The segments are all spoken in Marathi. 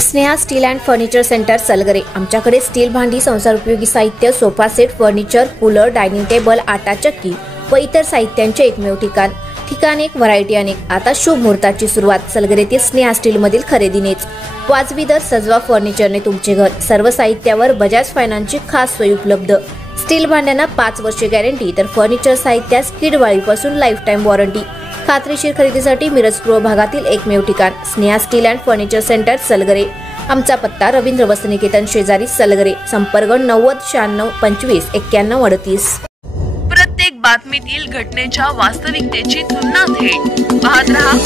Sneha steel and furniture centre Salgare. आमच्याकडे स्टील भांडी, संसार उपयोगी साहित्य, sofa set, furniture, cooler, dining table, आटा चक्की व इतर साहित्यांचे एकमेव ठिकाण एक, व्हरायटी अनेक। आता शुभ मुहूर्ताची सुरुवात सलगरेतील स्नेहा स्टील मधील खरेदीनेच। वाजवी दर, सजवा फर्निचरने तुमचे घर। सर्व साहित्यावर बजाज फायनान्सची खास सोय उपलब्ध। स्टील भांड्यांना 5 वर्षे गॅरंटी, तर फर्निचर साहित्यास किडवाळीपासून लाईफ टाइम वॉरंटी। खात्रीशीर खरेदीसाठी मिरज पूर्व भागातील एकमेव ठिकाण Sneha steel and furniture centre Salgare. आमचा पत्ता रवींद्र वस्त्रनिकेतन शेजारी सलगरे। संपर्क 90 96 25 91 38। प्रत्येक बातमीतील घटनेच्या वास्तविकतेची तुलना थेट पाहत रहा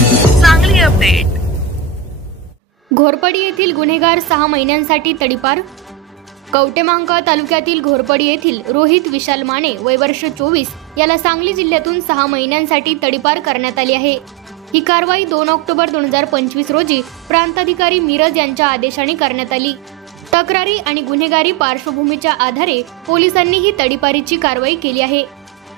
चांगली अपडेट। घोरपडी येथील गुन्हेगार 6 महिन्यांसाठी तडीपार। कवटेमहांकाळ तालुक्यातील घोरपडी येथील रोहित विशाल माने वय वर्ष 24 याला सांगली जिल्ह्यातून 6 महिन्यांसाठी तडीपार करण्यात आली आहे। ही कारवाई 2 ऑक्टोबर 2025 रोजी प्रांताधिकारी मिरज यांच्या आदेशाने करण्यात आली। तक्रारी आणि गुन्हेगारी पार्श्वभूमीच्या आधारे पोलिसांनी ही तडीपारीची कारवाई केली आहे।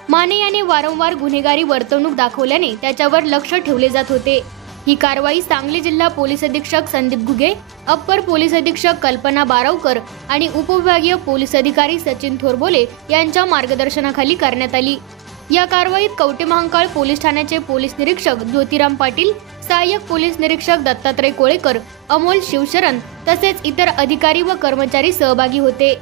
माने याने वारंवार गुन्हेगारी वर्तणूक दाखवल्याने त्याच्यावर लक्ष ठेवले जात होते। ही कारवाई सांगली जिल्हा पोलीस अधीक्षक संदीप घुगे, अप्पर पोलीस अधीक्षक कल्पना बारावकर आणि उपविभागीय पोलीस अधिकारी सचिन थोरबोले यांच्या मार्गदर्शनाखाली करण्यात आली। या कारवाईत कवटेमहांकाळ पोलीस ठाण्याचे पोलीस निरीक्षक ज्योतिराम पाटील, सहाय्यक पोलीस निरीक्षक दत्तात्रय कोळेकर, अमोल शिवशरण तसेच इतर अधिकारी व कर्मचारी सहभागी होते।